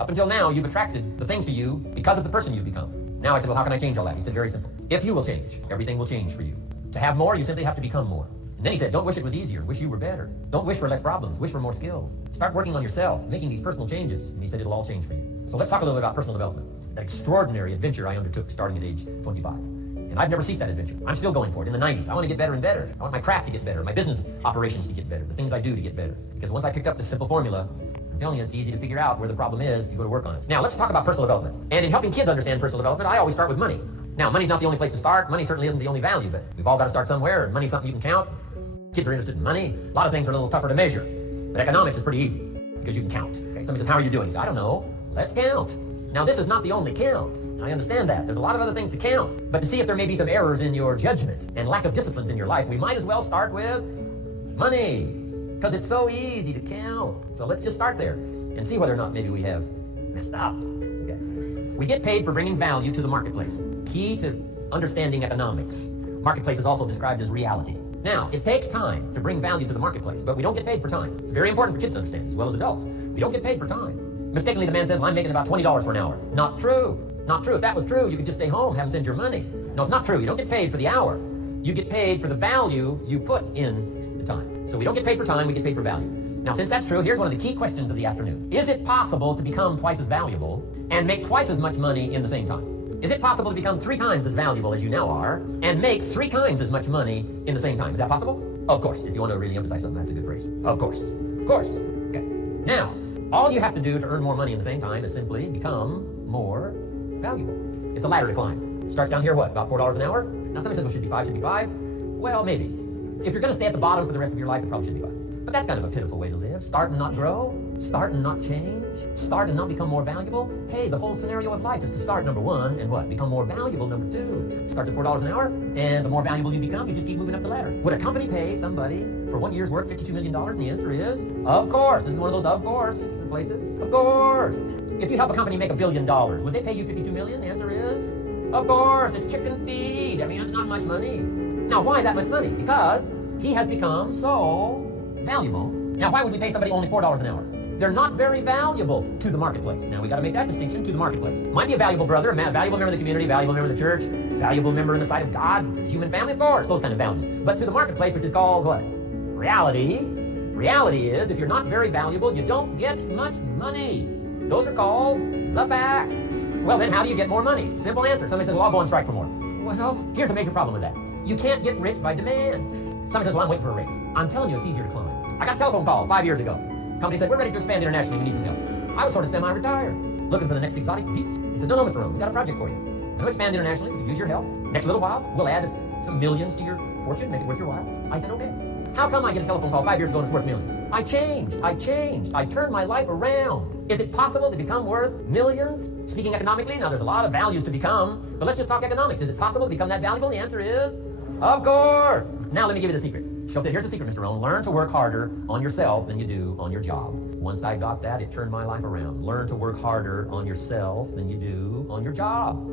Up until now, you've attracted the things to you because of the person you've become. Now I said, well, how can I change all that? He said, very simple. If you will change, everything will change for you. To have more, you simply have to become more. And then he said, don't wish it was easier. Wish you were better. Don't wish for less problems. Wish for more skills. Start working on yourself, making these personal changes. And he said, it'll all change for you. So let's talk a little bit about personal development. That extraordinary adventure I undertook starting at age 25. And I've never ceased that adventure. I'm still going for it in the 90s. I want to get better and better. I want my craft to get better, my business operations to get better, the things I do to get better. Because once I picked up this simple formula, I'm telling you, it's easy to figure out where the problem is. You go to work on it. Now, let's talk about personal development. And in helping kids understand personal development, I always start with money. Now, money's not the only place to start. Money certainly isn't the only value, but we've all got to start somewhere, and money's something you can count. Kids are interested in money. A lot of things are a little tougher to measure, but economics is pretty easy because you can count. Okay, somebody says, how are you doing? You say, I don't know. Let's count. Now, this is not the only count. I understand that. There's a lot of other things to count. But to see if there may be some errors in your judgment and lack of disciplines in your life, we might as well start with money, because it's so easy to count. So let's just start there and see whether or not maybe we have messed up. Okay. We get paid for bringing value to the marketplace. Key to understanding economics. Marketplace is also described as reality. Now, it takes time to bring value to the marketplace, but we don't get paid for time. It's very important for kids to understand, as well as adults. We don't get paid for time. Mistakenly, the man says, well, I'm making about $20 for an hour. Not true. Not true. If that was true, you could just stay home, have them send your money. No, it's not true. You don't get paid for the hour. You get paid for the value you put in the time. So we don't get paid for time, we get paid for value. Now, since that's true, here's one of the key questions of the afternoon. Is it possible to become twice as valuable and make twice as much money in the same time? Is it possible to become 3 times as valuable as you now are and make 3 times as much money in the same time? Is that possible? Of course. If you want to really emphasize something, that's a good phrase. Of course. Of course. Okay. Now, all you have to do to earn more money in the same time is simply become more valuable. It's a ladder to climb. Starts down here, what, about $4 an hour? Now, somebody says, well, should be 5? Well, maybe. If you're going to stay at the bottom for the rest of your life, it probably should be 5. But that's kind of a pitiful way to live. Start and not grow. Start and not change. Start and not become more valuable. Hey, the whole scenario of life is to start, number 1, and what? Become more valuable, number 2. Starts at $4 an hour, and the more valuable you become, you just keep moving up the ladder. Would a company pay somebody for 1 year's work $52 million? And the answer is, of course. This is one of those of course places. Of course. If you help a company make $1 billion, would they pay you $52 million? The answer is, of course. It's chicken feed. I mean, it's not much money. Now, why that much money? Because he has become so valuable. Now, why would we pay somebody only $4 an hour? They're not very valuable to the marketplace. Now, we got to make that distinction, to the marketplace. Might be a valuable brother, a valuable member of the community, valuable member of the church, valuable member in the sight of God, the human family, of course, those kind of values. But to the marketplace, which is called what? Reality. Reality is, if you're not very valuable, you don't get much money. Those are called the facts. Well, then how do you get more money? Simple answer. Somebody says, well, I'll go on strike for more. Well, here's a major problem with that. You can't get rich by demand. Somebody says, well, I'm waiting for a raise. I'm telling you, it's easier to climb. I got a telephone call 5 years ago. Company said, we're ready to expand internationally. We need some help. I was sort of semi-retired, looking for the next exotic peak. He said, no, Mr. Rohn, we got a project for you. We'll expand internationally. We use your help. Next little while, we'll add some millions to your fortune, make it worth your while. I said, okay. How come I get a telephone call 5 years ago and it's worth millions? I changed. I turned my life around. Is it possible to become worth millions? Speaking economically, now there's a lot of values to become, but let's just talk economics. Is it possible to become that valuable? The answer is, of course. Now let me give you the secret. She'll say, here's the secret, Mr. Rohn. Learn to work harder on yourself than you do on your job. Once I got that, it turned my life around. Learn to work harder on yourself than you do on your job.